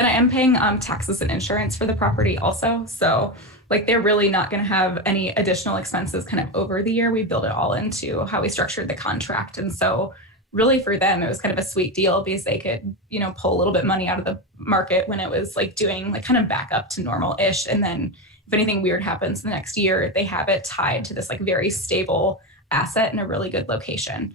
And I am paying taxes and insurance for the property also. So like they're really not going to have any additional expenses kind of over the year. We build it all into how we structured the contract. And so really for them, it was kind of a sweet deal because they could, pull a little bit money out of the market when it was like doing like kind of back up to normal-ish. And then if anything weird happens the next year, they have it tied to this like very stable asset in a really good location.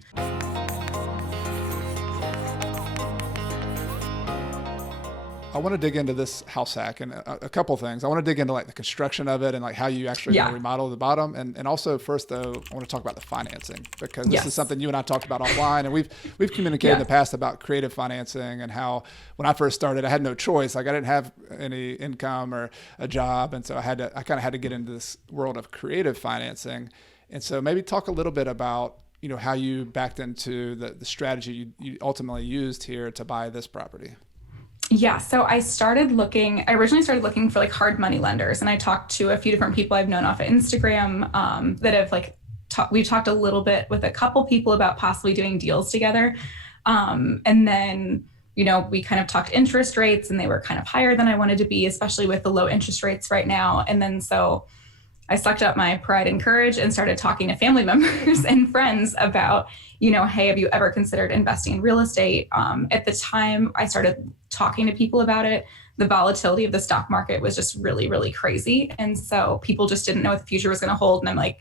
I want to dig into this house hack and a couple things. I want to dig into like the construction of it and like how you actually remodel the bottom. And also first though, I want to talk about the financing because this is something you and I talked about offline, and we've communicated in the past about creative financing and how when I first started, I had no choice. Like I didn't have any income or a job. And so I kind of had to get into this world of creative financing. And so maybe talk a little bit about, how you backed into the strategy you ultimately used here to buy this property. Yeah. So I originally started looking for like hard money lenders, and I talked to a few different people I've known off of Instagram that have like, we've talked a little bit with a couple people about possibly doing deals together. And then, we kind of talked interest rates and they were kind of higher than I wanted to be, especially with the low interest rates right now. And then, so I sucked up my pride and courage and started talking to family members and friends about, hey, have you ever considered investing in real estate? At the time I started talking to people about it, the volatility of the stock market was just really, really crazy. And so people just didn't know what the future was going to hold. And I'm like,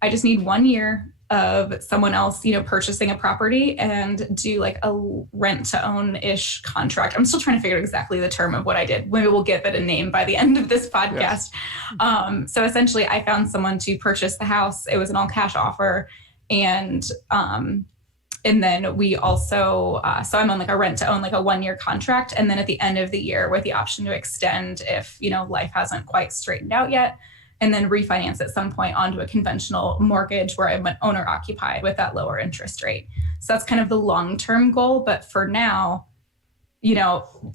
I just need 1 year of someone else, purchasing a property and do like a rent to own-ish contract. I'm still trying to figure out exactly the term of what I did. Maybe we'll give it a name by the end of this podcast. Yes. So essentially I found someone to purchase the house. It was an all cash offer. And then we also, so I'm on like a rent to own, like a 1 year contract. And then at the end of the year with the option to extend if, life hasn't quite straightened out yet, and then refinance at some point onto a conventional mortgage where I'm an owner occupied with that lower interest rate. So that's kind of the long-term goal. But for now,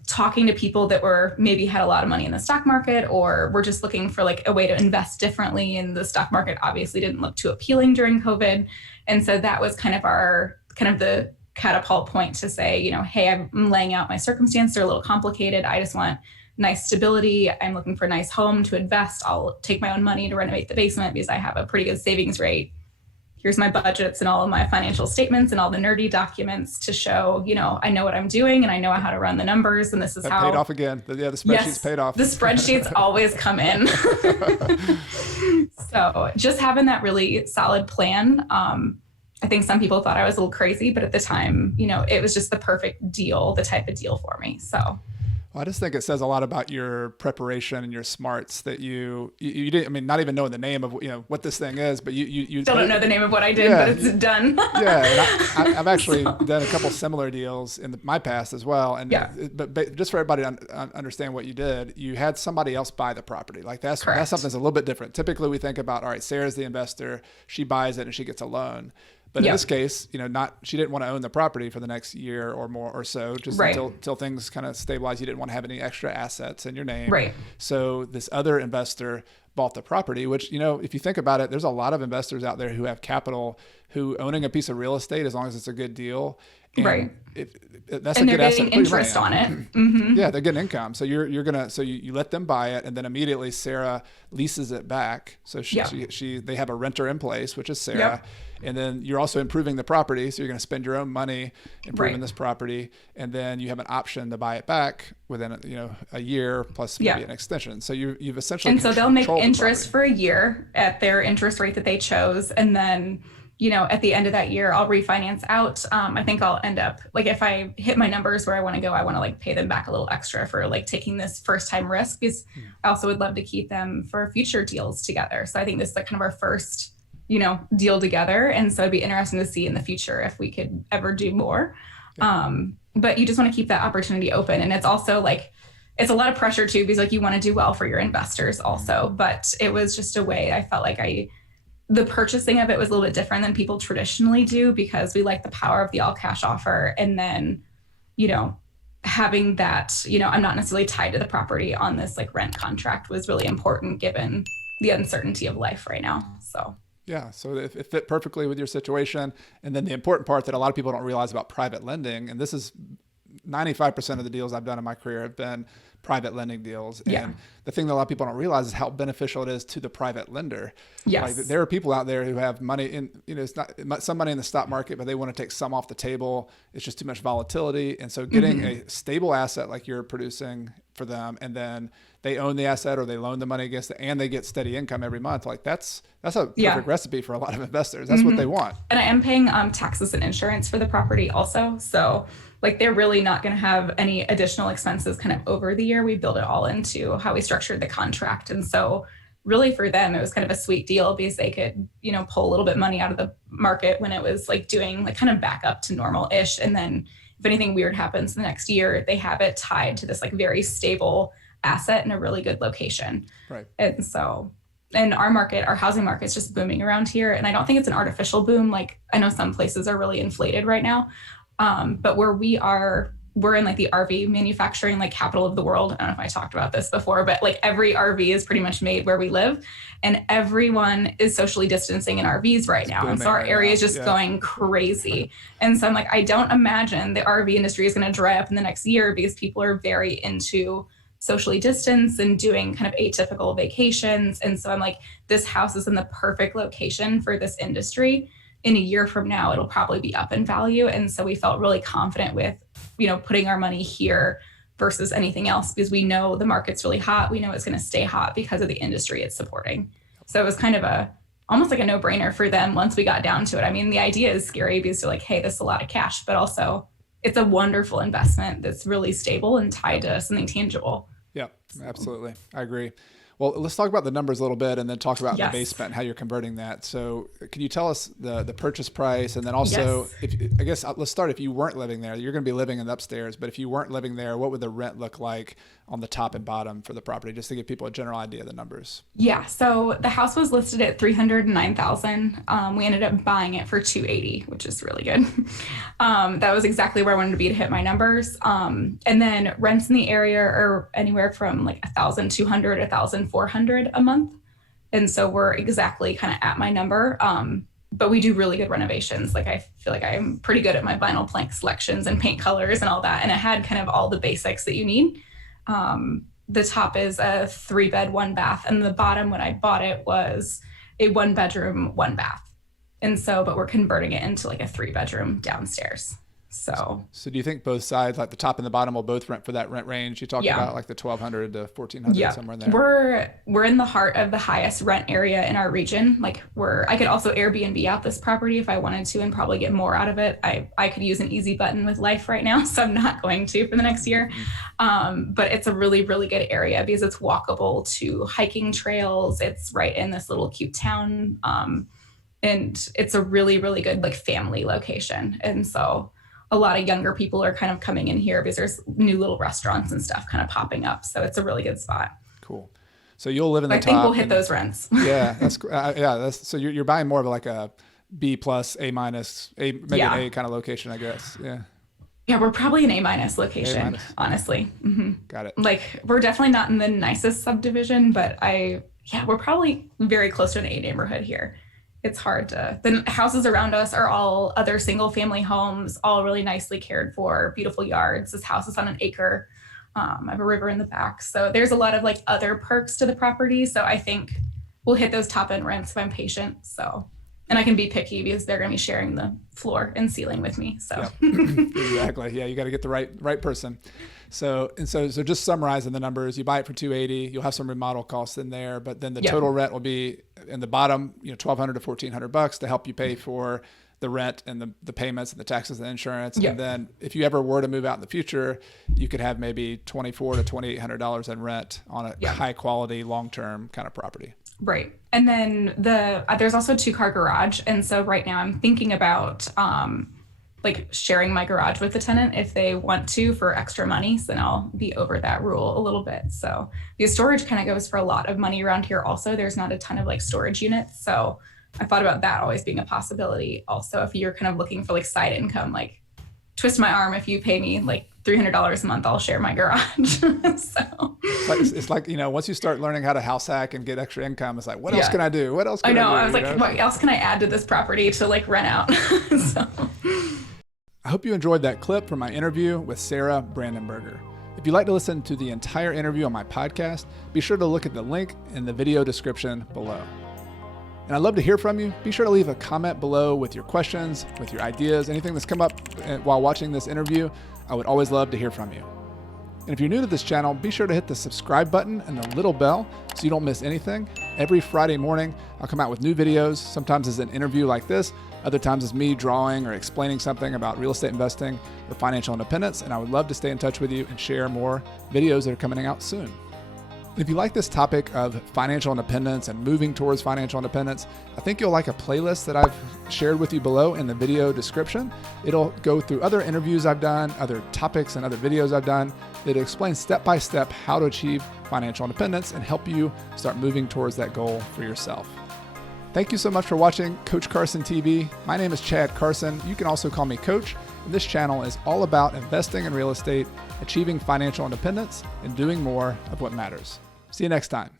talking to people that were maybe had a lot of money in the stock market, or were just looking for like a way to invest differently, and the stock market obviously didn't look too appealing during COVID. And so that was kind of the catapult point to say, hey, I'm laying out my circumstance. They're a little complicated. I just want nice stability. I'm looking for a nice home to invest. I'll take my own money to renovate the basement because I have a pretty good savings rate. Here's my budgets and all of my financial statements and all the nerdy documents to show, I know what I'm doing and I know how to run the numbers. And this is how paid off again. The spreadsheets paid off. The spreadsheets always come in. So just having that really solid plan. I think some people thought I was a little crazy, but at the time, it was just the perfect deal, the type of deal for me. So. Well, I just think it says a lot about your preparation and your smarts that you didn't, not even knowing the name of, what this thing is, but you still don't know the name of what I did, but it's done. Yeah. And I've actually done a couple similar deals in my past as well. And but just for everybody to understand what you did, you had somebody else buy the property. Like that's something that's a little bit different. Typically we think about, all right, Sarah's the investor, she buys it and she gets a loan. But in this case, she didn't want to own the property for the next year or more or so, just until things kind of stabilize. You didn't want to have any extra assets in your name. Right. So this other investor bought the property, which, if you think about it, there's a lot of investors out there who have capital, who owning a piece of real estate, as long as it's a good deal. And that's a good asset. And they're getting interest on it. Mm-hmm. Yeah, they're getting income. So you let them buy it, and then immediately Sarah leases it back. So they have a renter in place, which is Sarah. Yep. And then you're also improving the property. So you're going to spend your own money improving this property. And then you have an option to buy it back within a year plus maybe an extension. So you've essentially and so they'll make interest for a year at their interest rate that they chose. And then, at the end of that year, I'll refinance out. I think I'll end up like, if I hit my numbers where I want to go, I want to like pay them back a little extra for like taking this first time risk, because I also would love to keep them for future deals together. So I think this is like kind of our first deal together. And so it'd be interesting to see in the future if we could ever do more. But you just want to keep that opportunity open. And it's also like, it's a lot of pressure too, because like you want to do well for your investors also, but it was just a way I felt like the purchasing of it was a little bit different than people traditionally do, because we like the power of the all cash offer. And then, having that, I'm not necessarily tied to the property on this like rent contract was really important given the uncertainty of life right now. So. Yeah, so it fit perfectly with your situation. And then the important part that a lot of people don't realize about private lending, and this is 95% of the deals I've done in my career have been private lending deals. Yeah. And the thing that a lot of people don't realize is how beneficial it is to the private lender. Yes. Like, there are people out there who have money in, it's not some money in the stock market, but they want to take some off the table. It's just too much volatility. And so getting a stable asset like you're producing for them, and then they own the asset or they loan the money against it, and they get steady income every month. Like that's a perfect recipe for a lot of investors. That's what they want. And I am paying taxes and insurance for the property also. So like they're really not going to have any additional expenses kind of over the year. We build it all into how we structured the contract. And so really for them, it was kind of a sweet deal because they could, pull a little bit of money out of the market when it was like doing like kind of back up to normal-ish. And then if anything weird happens the next year, they have it tied to this like very stable asset in a really good location. Right. And so in our market, our housing market is just booming around here. And I don't think it's an artificial boom. Like I know some places are really inflated right now. But where we are, we're in like the RV manufacturing, like capital of the world. I don't know if I talked about this before, but like every RV is pretty much made where we live, and everyone is socially distancing in RVs right now. And so our area is just going crazy. And so I'm like, I don't imagine the RV industry is going to dry up in the next year because people are very into socially distance and doing kind of atypical vacations. And so I'm like, this house is in the perfect location for this industry. In a year from now, it'll probably be up in value. And so we felt really confident with, putting our money here versus anything else because we know the market's really hot. We know it's going to stay hot because of the industry it's supporting. So it was kind of almost like a no-brainer for them once we got down to it. I mean, the idea is scary because they're like, hey, this is a lot of cash, but also it's a wonderful investment that's really stable and tied to something tangible. Yeah, absolutely. I agree. Well, let's talk about the numbers a little bit and then talk about the basement and how you're converting that. So can you tell us the purchase price? And then also, let's start if you weren't living there. You're going to be living in the upstairs, but if you weren't living there, what would the rent look like on the top and bottom for the property, just to give people a general idea of the numbers? Yeah, so the house was listed at $309,000. We ended up buying it for $280,000, which is really good. That was exactly where I wanted to be to hit my numbers. And then rents in the area are anywhere from like $1,200 to $1,400 a month. And so we're exactly kind of at my number. But we do really good renovations. Like I feel like I'm pretty good at my vinyl plank selections and paint colors and all that. And it had kind of all the basics that you need. The top is a 3-bed, 1-bath, and the bottom when I bought it was a 1-bedroom, 1-bath. And so, but we're converting it into like a 3-bedroom downstairs. So do you think both sides, like the top and the bottom, will both rent for that rent range? You talked about like the $1,200 to $1,400, somewhere in there. We're in the heart of the highest rent area in our region. Like I could also Airbnb out this property if I wanted to and probably get more out of it. I could use an easy button with life right now, so I'm not going to for the next year. But it's a really, really good area because it's walkable to hiking trails. It's right in this little cute town. And it's a really, really good like family location. And so a lot of younger people are kind of coming in here because there's new little restaurants and stuff kind of popping up. So it's a really good spot. Cool. So you'll live in the top. I think we'll hit those rents. Yeah, that's so you're buying more of like a B plus, A minus, maybe an A kind of location, I guess. Yeah. Yeah, we're probably an A- location, honestly. Mm-hmm. Got it. Like we're definitely not in the nicest subdivision, but we're probably very close to an A neighborhood here. It's hard the houses around us are all other single family homes, all really nicely cared for, beautiful yards. This house is on an acre. I have a river in the back. So there's a lot of like other perks to the property. So I think we'll hit those top end rents if I'm patient. So, and I can be picky because they're going to be sharing the floor and ceiling with me. So exactly. Yeah. You got to get the right person. So just summarizing the numbers, you buy it for $280,000, you'll have some remodel costs in there, but then the total rent will be in the bottom, $1,200 to $1,400 to help you pay for the rent and the payments and the taxes and insurance. And then if you ever were to move out in the future, you could have maybe $2,400 to $2,800 in rent on a high quality, long-term kind of property. Right. And then there's also a 2-car garage. And so right now I'm thinking about, like sharing my garage with the tenant if they want to for extra money. So then I'll be over that rule a little bit. So the storage kind of goes for a lot of money around here. Also, there's not a ton of like storage units. So I thought about that always being a possibility. Also, if you're kind of looking for like side income, like twist my arm. If you pay me like $300 a month, I'll share my garage. So it's like, once you start learning how to house hack and get extra income, it's like, what else can I do? What else can I do? I was like, what else can I add to this property to like rent out? So I hope you enjoyed that clip from my interview with Sarah Brandenberger. If you'd like to listen to the entire interview on my podcast, be sure to look at the link in the video description below. And I'd love to hear from you. Be sure to leave a comment below with your questions, with your ideas, anything that's come up while watching this interview. I would always love to hear from you. And if you're new to this channel, be sure to hit the subscribe button and the little bell so you don't miss anything. Every Friday morning, I'll come out with new videos. Sometimes it's an interview like this. Other times it's me drawing or explaining something about real estate investing or financial independence. And I would love to stay in touch with you and share more videos that are coming out soon. If you like this topic of financial independence and moving towards financial independence, I think you'll like a playlist that I've shared with you below in the video description. It'll go through other interviews I've done, other topics and other videos I've done that explain step by step how to achieve financial independence and help you start moving towards that goal for yourself. Thank you so much for watching Coach Carson TV. My name is Chad Carson. You can also call me Coach. And this channel is all about investing in real estate, achieving financial independence, and doing more of what matters. See you next time.